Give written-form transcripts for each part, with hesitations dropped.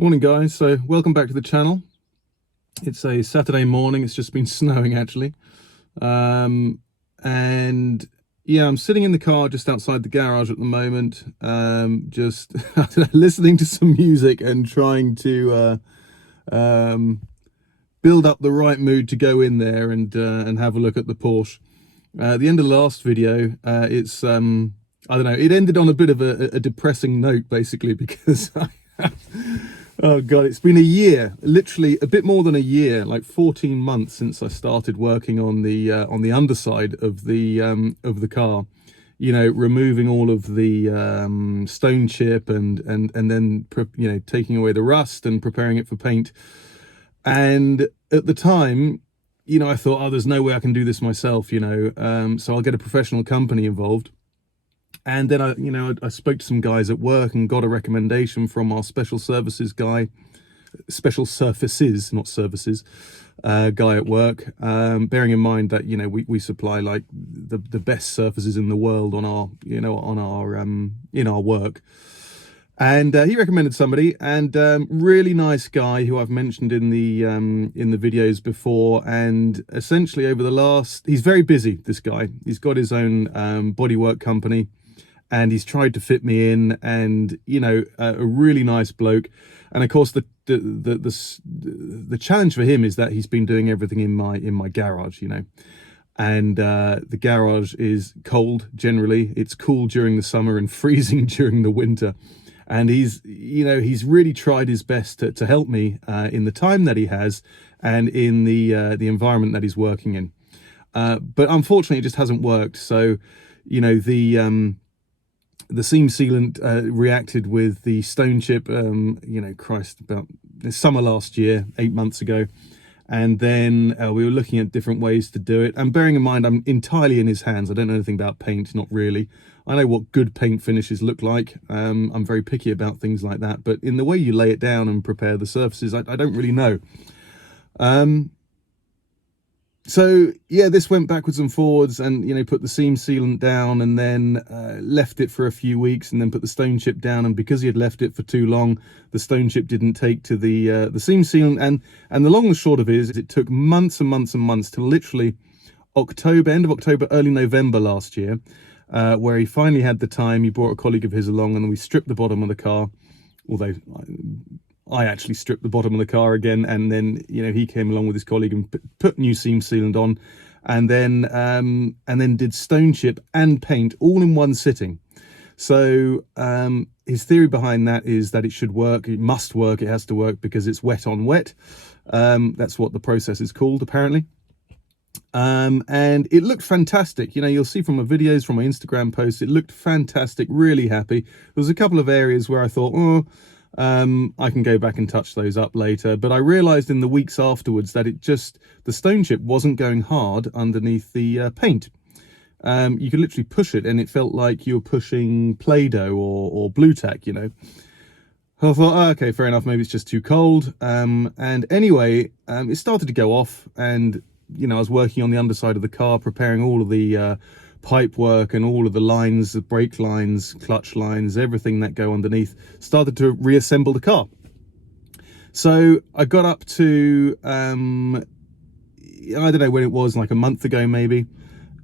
Morning guys, so welcome back to the channel. It's a Saturday morning. It's just been snowing actually, and yeah, I'm sitting in the car just outside the garage at the moment, just I don't know, listening to some music and trying to build up the right mood to go in there and have a look at the Porsche. At the end of the last video, it's I don't know, it ended on a bit of a depressing note basically, because oh god, it's been a year, literally a bit more than a year, like 14 months since I started working on the underside of the car. You know, removing all of the stone chip and then taking away the rust and preparing it for paint. And at the time, I thought, oh, there's no way I can do this myself. So I'll get a professional company involved. And then I spoke to some guys at work and got a recommendation from our special services guy, special surfaces, not services, guy at work. Bearing in mind that we supply like the best surfaces in the world on our in our work. And he recommended somebody, and really nice guy who I've mentioned in the videos before. And essentially over the last, he's very busy, this guy. He's got his own bodywork company. And he's tried to fit me in, and a really nice bloke. And of course, the challenge for him is that he's been doing everything in my garage, and the garage is cold generally. It's cool during the summer and freezing during the winter. And he's really tried his best to help me in the time that he has and in the environment that he's working in. But unfortunately, it just hasn't worked. So, the seam sealant reacted with the stone chip, about summer last year, 8 months ago. And then we were looking at different ways to do it. And bearing in mind, I'm entirely in his hands. I don't know anything about paint, not really. I know what good paint finishes look like. I'm very picky about things like that. But in the way you lay it down and prepare the surfaces, I don't really know. So yeah, this went backwards and forwards, and put the seam sealant down, and then left it for a few weeks, and then put the stone chip down. And because he had left it for too long, the stone chip didn't take to the seam sealant. And the long and short of it is, it took months and months and months to literally end of October, early November last year, where he finally had the time. He brought a colleague of his along, and we stripped the bottom of the car. Although I actually stripped the bottom of the car again, and then he came along with his colleague and put new seam sealant on, and then did stone chip and paint all in one sitting. So his theory behind that is that it should work. It must work. It has to work because it's wet on wet. That's what the process is called, apparently. And it looked fantastic. You'll see from my videos, from my Instagram posts, it looked fantastic. Really happy. There was a couple of areas where I thought, I can go back and touch those up later. But I realized in the weeks afterwards that the stone chip wasn't going hard underneath the paint. You could literally push it and it felt like you were pushing Play-Doh or blue tack, I thought, oh, okay, fair enough, maybe it's just too cold. And anyway, it started to go off, and I was working on the underside of the car, preparing all of the pipe work and all of the lines, the brake lines, clutch lines, everything that go underneath, started to reassemble the car. So I got up to, I don't know when it was, like a month ago maybe,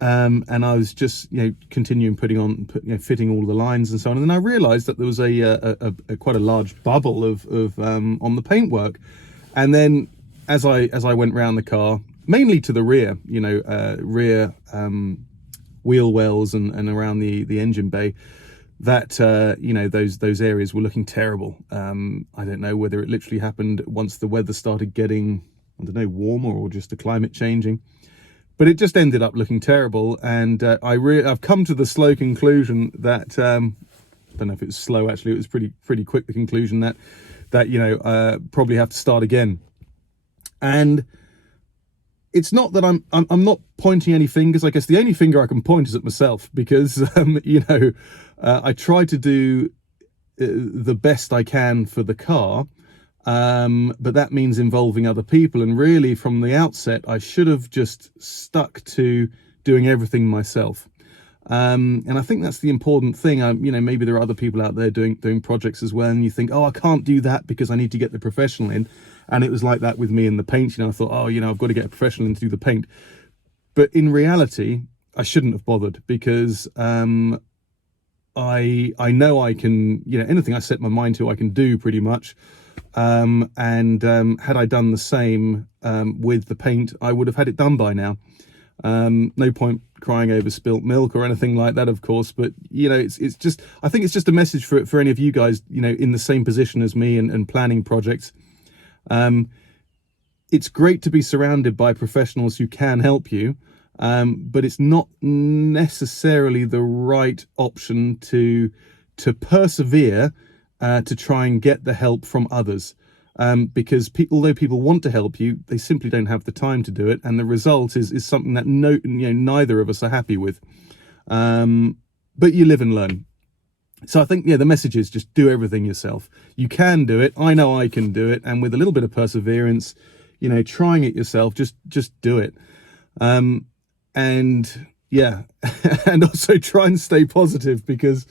and I was just, continuing fitting all the lines and so on. And then I realized that there was a quite a large bubble of on the paintwork. And then as I went round the car, mainly to the rear, rear wheel wells and around the engine bay, that those areas were looking terrible. I don't know whether it literally happened once the weather started getting, I don't know, warmer, or just the climate changing, but it just ended up looking terrible. And I've come to the slow conclusion that I don't know if it was slow, actually it was pretty quick, the conclusion that probably have to start again. And it's not that I'm not pointing any fingers. I guess the only finger I can point is at myself, because I try to do the best I can for the car, but that means involving other people. And really, from the outset, I should have just stuck to doing everything myself. And I think that's the important thing. You know, maybe there are other people out there doing projects as well, and you think, oh, I can't do that because I need to get the professional in. And it was like that with me in the paint. You know, I thought, oh, you know, I've got to get a professional in to do the paint. But in reality, I shouldn't have bothered, because I know I can, you know, anything I set my mind to, I can do pretty much. And had I done the same with the paint, I would have had it done by now. No point crying over spilt milk or anything like that, of course, but you know, it's just, I think it's just a message for any of you guys, you know, in the same position as me and planning projects. It's great to be surrounded by professionals who can help you, but it's not necessarily the right option to persevere to try and get the help from others. Because although people want to help you, they simply don't have the time to do it, and the result is something that neither of us are happy with. But you live and learn. So I think, yeah, the message is just do everything yourself. You can do it. I know I can do it, and with a little bit of perseverance, you know, trying it yourself, just do it. And yeah, and also try and stay positive, because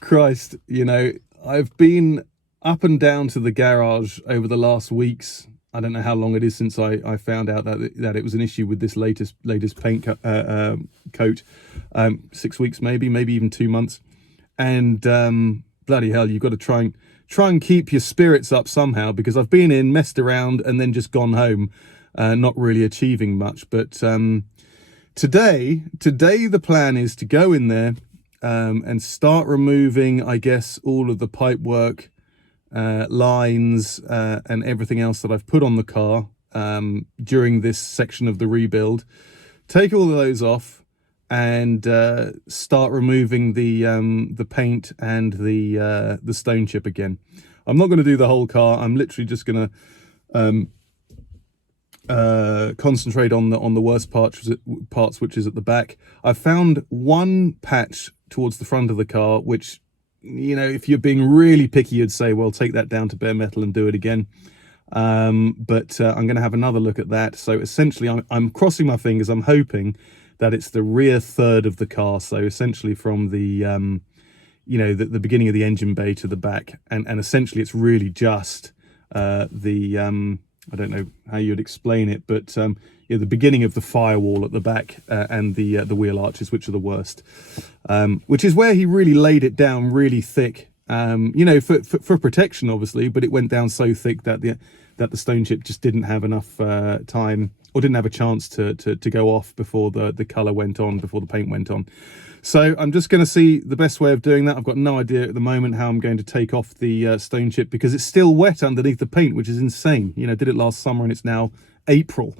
Christ, you know, I've been up and down to the garage over the last weeks. I don't know how long it is since I found out that it was an issue with this latest paint coat. 6 weeks, maybe even 2 months. And bloody hell, you've got to try and keep your spirits up somehow, because I've been in, messed around, and then just gone home, not really achieving much. But today the plan is to go in there and start removing, I guess, all of the pipe work, lines, and everything else that I've put on the car during this section of the rebuild. Take all of those off and start removing the paint and the stone chip again. I'm not going to do the whole car. I'm literally just going to concentrate on the worst parts, which is at the back. I've found one patch towards the front of the car, which, you know, if you're being really picky, you'd say, well, take that down to bare metal and do it again. But I'm going to have another look at that. So essentially, I'm crossing my fingers. I'm hoping that it's the rear third of the car. So essentially from the, you know, the beginning of the engine bay to the back. And essentially it's really just I don't know how you'd explain it, but yeah, the beginning of the firewall at the back and the wheel arches, which are the worst, which is where he really laid it down really thick, you know, for protection, obviously, but it went down so thick that the stone chip just didn't have enough time, or didn't have a chance to go off before the color went on, before the paint went on. So I'm just going to see the best way of doing that. I've got no idea at the moment how I'm going to take off the stone chip, because it's still wet underneath the paint, which is insane. You know, did it last summer and it's now April.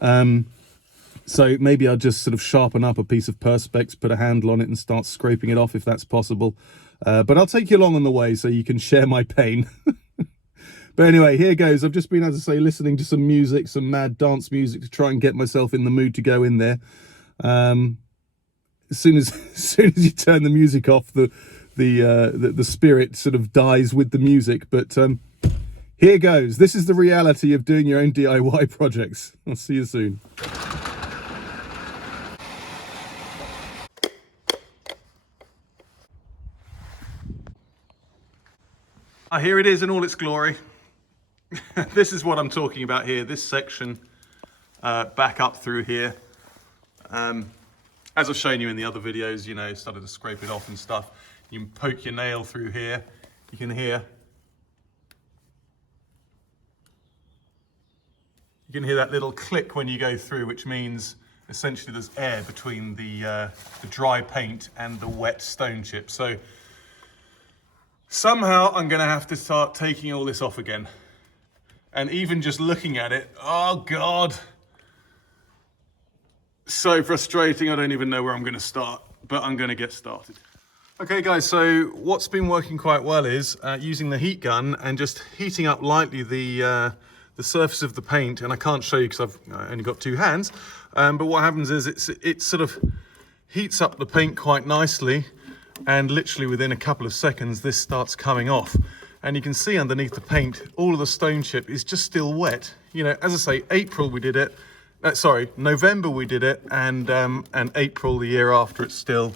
So maybe I'll just sort of sharpen up a piece of Perspex, put a handle on it and start scraping it off if that's possible. But I'll take you along on the way so you can share my pain. But anyway, here goes. I've just been, as I say, listening to some music, some mad dance music, to try and get myself in the mood to go in there. As soon as you turn the music off, the spirit sort of dies with the music. But here goes. This is the reality of doing your own DIY projects. I'll see you soon. Here it is in all its glory. This is what I'm talking about here. This section back up through here. As I've shown you in the other videos, you know, started to scrape it off and stuff. You can poke your nail through here. You can hear that little click when you go through, which means essentially there's air between the dry paint and the wet stone chip. So somehow I'm going to have to start taking all this off again. And even just looking at it, oh God. So frustrating, I don't even know where I'm going to start, but I'm going to get started. Okay guys, so what's been working quite well is using the heat gun and just heating up lightly the surface of the paint. And I can't show you because I've only got two hands, but what happens is it sort of heats up the paint quite nicely, and literally within a couple of seconds this starts coming off. And you can see underneath the paint, all of the stone chip is just still wet. You know, as I say, April we did it. November we did it, and April the year after, it's still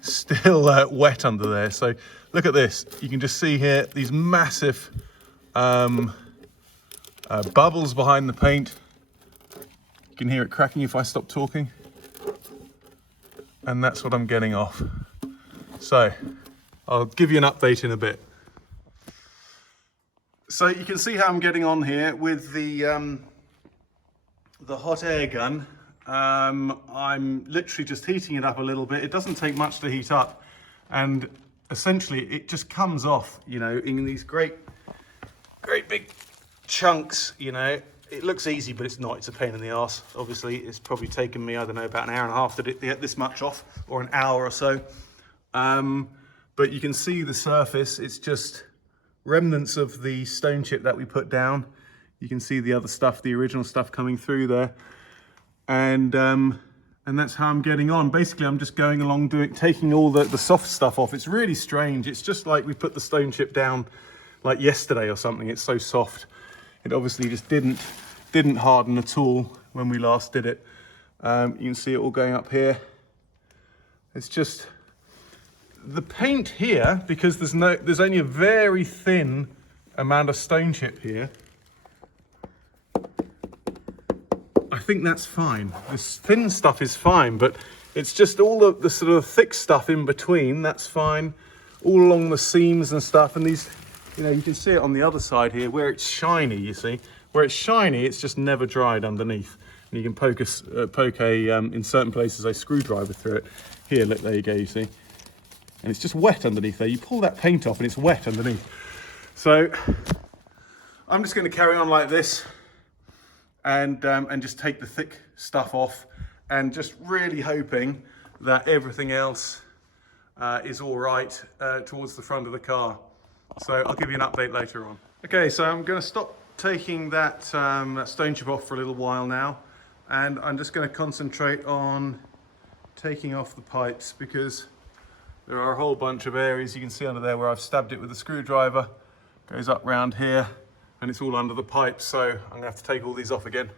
still wet under there. So look at this. You can just see here these massive bubbles behind the paint. You can hear it cracking if I stop talking. And that's what I'm getting off. So I'll give you an update in a bit. So you can see how I'm getting on here with the hot air gun. I'm literally just heating it up a little bit. It doesn't take much to heat up, and essentially it just comes off, you know, in these great big chunks. You know, it looks easy, but it's not. It's a pain in the arse. Obviously, it's probably taken me, I don't know, about an hour and a half to get this much off, or an hour or so. But you can see the surface. It's just remnants of the stone chip that we put down. You can see the other stuff, the original stuff coming through there. And that's how I'm getting on. Basically, I'm just going along taking all the soft stuff off. It's really strange. It's just like we put the stone chip down like yesterday or something. It's so soft. It obviously just didn't harden at all when we last did it. You can see it all going up here. It's just the paint here, because there's only a very thin amount of stone chip here. I think that's fine. This thin stuff is fine, but it's just all the sort of thick stuff in between. That's fine. All along the seams and stuff. And these, you know, you can see it on the other side here where it's shiny, you see. Where it's shiny, it's just never dried underneath. And you can poke in certain places, a screwdriver through it. Here, look, there you go, you see. And it's just wet underneath there. You pull that paint off and it's wet underneath. So I'm just going to carry on like this. And just take the thick stuff off, and just really hoping that everything else is all right towards the front of the car. So I'll give you an update later on. Okay, so I'm going to stop taking that stone chip off for a little while now, and I'm just going to concentrate on taking off the pipes, because there are a whole bunch of areas you can see under there where I've stabbed it with a screwdriver. Goes up round here. And it's all under the pipe, so I'm going to have to take all these off again.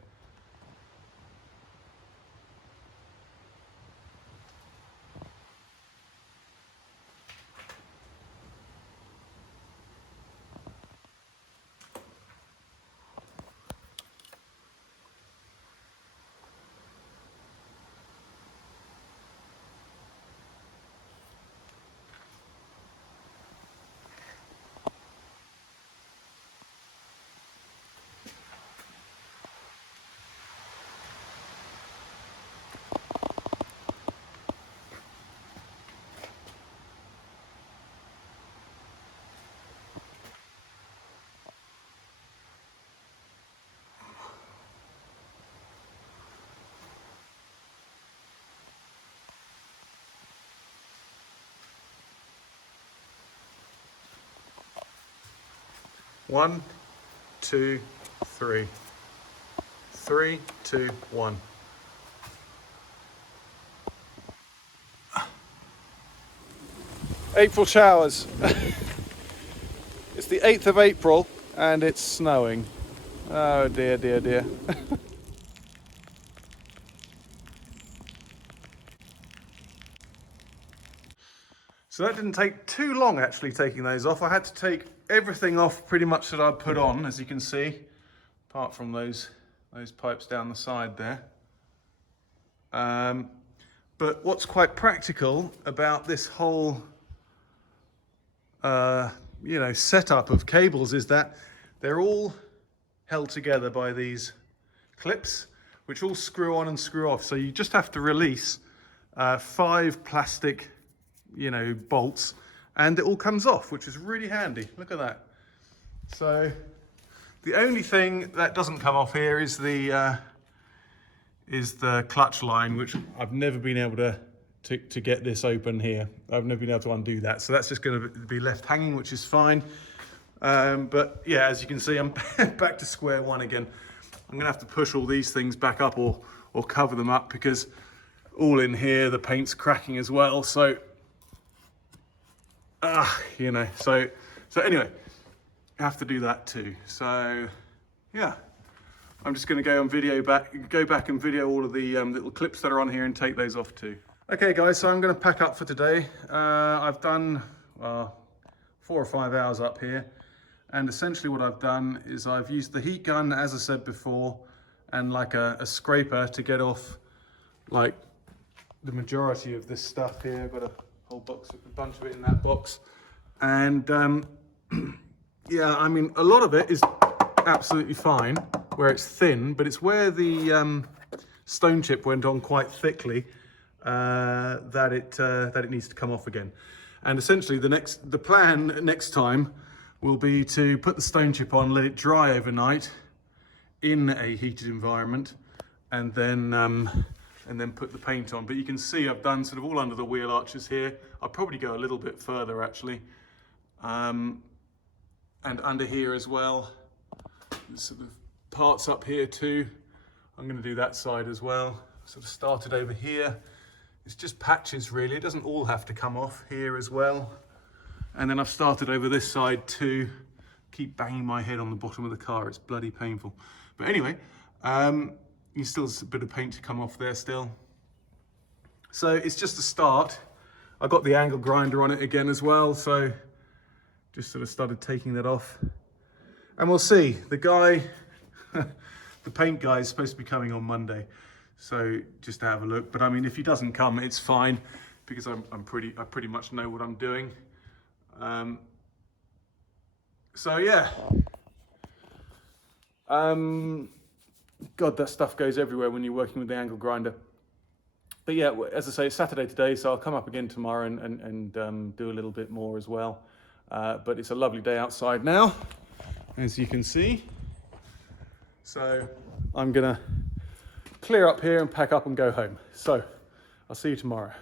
One, two, three. 3, 2, 1. April showers. It's the 8th of April and it's snowing. Oh dear, dear, dear. So that didn't take too long actually taking those off. I had to take everything off pretty much that I'd put on, as you can see, apart from those pipes down the side there. But what's quite practical about this whole setup of cables is that they're all held together by these clips, which all screw on and screw off. So you just have to release 5 plastic bolts, and it all comes off, which is really handy. Look at that. So the only thing that doesn't come off here is the clutch line, which I've never been able to get this open here. I've never been able to undo that, so that's just going to be left hanging, which is fine. But yeah, as you can see, I'm back to square one again. I'm gonna have to push all these things back up or cover them up, because all in here the paint's cracking as well. So so anyway, I have to do that too. So yeah, I'm just going to go back and video all of the little clips that are on here and take those off too. Okay guys, so I'm going to pack up for today. I've done 4 or 5 hours up here, and essentially what I've done is I've used the heat gun, as I said before, and like a scraper to get off like the majority of this stuff here. I've got a whole box, a bunch of it in that box, and yeah, I mean a lot of it is absolutely fine where it's thin, but it's where the stone chip went on quite thickly that it needs to come off again. And essentially the plan next time will be to put the stone chip on, let it dry overnight in a heated environment, and then put the paint on. But you can see I've done sort of all under the wheel arches here. I'll probably go a little bit further actually, and under here as well. There's sort of parts up here too. I'm going to do that side as well. Sort of started over here. It's just patches really. It doesn't all have to come off here as well. And then I've started over this side too. Keep banging my head on the bottom of the car. It's bloody painful. But anyway, you still a bit of paint to come off there still. So it's just a start. I got the angle grinder on it again as well. So just sort of started taking that off. And we'll see. The guy, the paint guy is supposed to be coming on Monday. So just to have a look, but I mean, if he doesn't come, it's fine because I pretty much know what I'm doing. So yeah, God, that stuff goes everywhere when you're working with the angle grinder. But yeah, as I say, it's Saturday today, so I'll come up again tomorrow and do a little bit more as well. But it's a lovely day outside now, as you can see. So I'm gonna clear up here and pack up and go home. So I'll see you tomorrow.